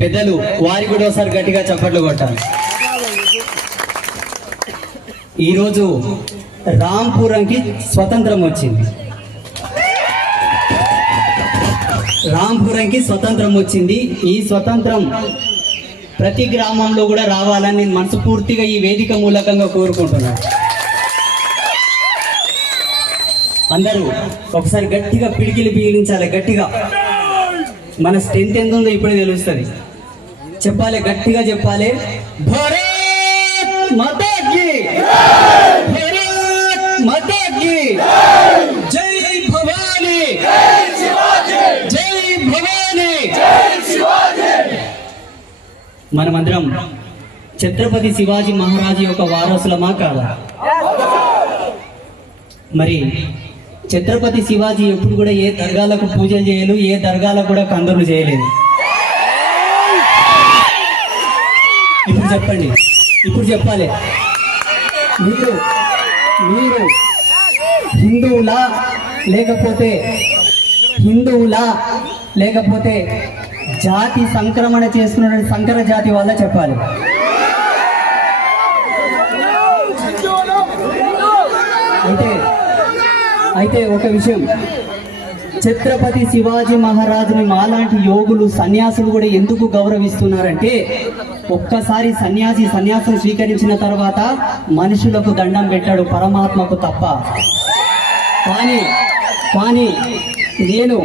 పెద్దలు వారి కూడా ఒకసారి గట్టిగా చప్పట్లు కొట్టాలి. ఈరోజు రాంపురంకి స్వతంత్రం వచ్చింది. రాంపురంకి స్వతంత్రం వచ్చింది. ఈ స్వతంత్రం ప్రతి గ్రామంలో కూడా రావాలని నేను మనస్ఫూర్తిగా ఈ వేదిక మూలకంగా కోరుకుంటున్నాను. అందరూ ఒకసారి గట్టిగా పిడికిలి పీలించాలి. గట్టిగా మన స్ట్రెంత్ ఎంత ఉందో ఇప్పుడే తెలుస్తుంది. చెప్పాలి, గట్టిగా చెప్పాలి. భారత్ మాతా కీ, భారత్ మాతా కీ, జై భవానీ, జై భవానీ. మనమందరం ఛత్రపతి శివాజీ మహారాజు యొక్క వారసులమా కాదా? మరి ఛత్రపతి శివాజీ ఎప్పుడు కూడా ఏ దర్గాలకు పూజలు చేయలేదు, ఏ దర్గాలకు కూడా కందులు చేయలేదు. ఇప్పుడు చెప్పండి, ఇప్పుడు చెప్పాలి. మీరు మీరు హిందువులా లేకపోతే జాతి సంక్రమణ చేసుకున్న సంకర జాతి వల్ల చెప్పాలి. అయితే ఒక విషయం, ఛత్రపతి శివాజీ మహారాజుని మాలాంటి యోగులు సన్యాసులు కూడా ఎందుకు గౌరవిస్తున్నారంటే, ఒక్కసారి సన్యాసం స్వీకరించిన తర్వాత మనుషులకు దండం పెట్టాడు, పరమాత్మకు తప్ప. కానీ నేను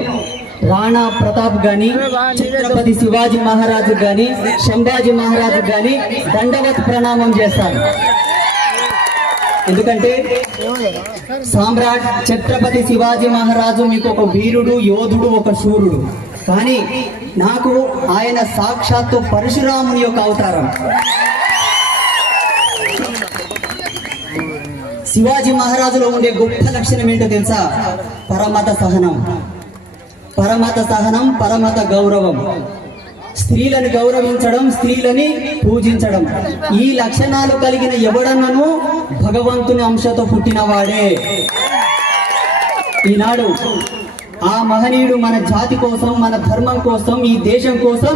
రాణా ప్రతాప్ గాని, ఛత్రపతి శివాజీ మహారాజు గాని, సంభాజీ మహారాజు గాని దండవత్ ప్రణామం చేస్తాను. ఎందుకంటే సామ్రాట్ ఛత్రపతి శివాజీ మహారాజు మీకు ఒక వీరుడు, యోధుడు, ఒక శూరుడు. కానీ నాకు ఆయన సాక్షాత్తు పరశురాముని యొక్క అవతారం. శివాజీ మహారాజులో ఉండే గొప్ప లక్షణం ఏంటో తెలుసా? పరమత సహనం, పరమత గౌరవం, స్త్రీలను గౌరవించడం, స్త్రీలని పూజించడం. ఈ లక్షణాలు కలిగిన ఎవడన్నను భగవంతుని అంశతో పుట్టినవాడే. ఈనాడు ఆ మహనీయుడు మన జాతి కోసం, మన ధర్మం కోసం, ఈ దేశం కోసం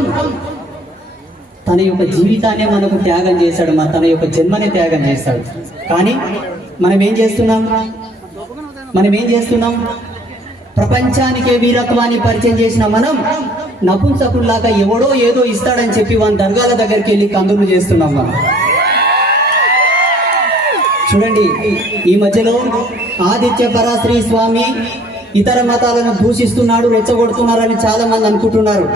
తన యొక్క జీవితాన్ని మనకు త్యాగం చేశాడు, తన యొక్క జన్మని త్యాగం చేశాడు. కానీ మనం ఏం చేస్తున్నాం? ప్రపంచానికే వీరత్వాన్ని పరిచయం చేసిన మనం నపుంసకుల్లాగా ఎవడో ఏదో ఇస్తాడని చెప్పి వాని దర్గాల దగ్గరికి వెళ్ళి కందులు చేస్తున్నాం మనం. చూడండి, ఈ మధ్యలో ఆదిత్య పరాశ్రీ స్వామి ఇతర మతాలను దూషిస్తున్నాడు, రెచ్చగొడుతున్నారని చాలా మంది అనుకుంటున్నారు.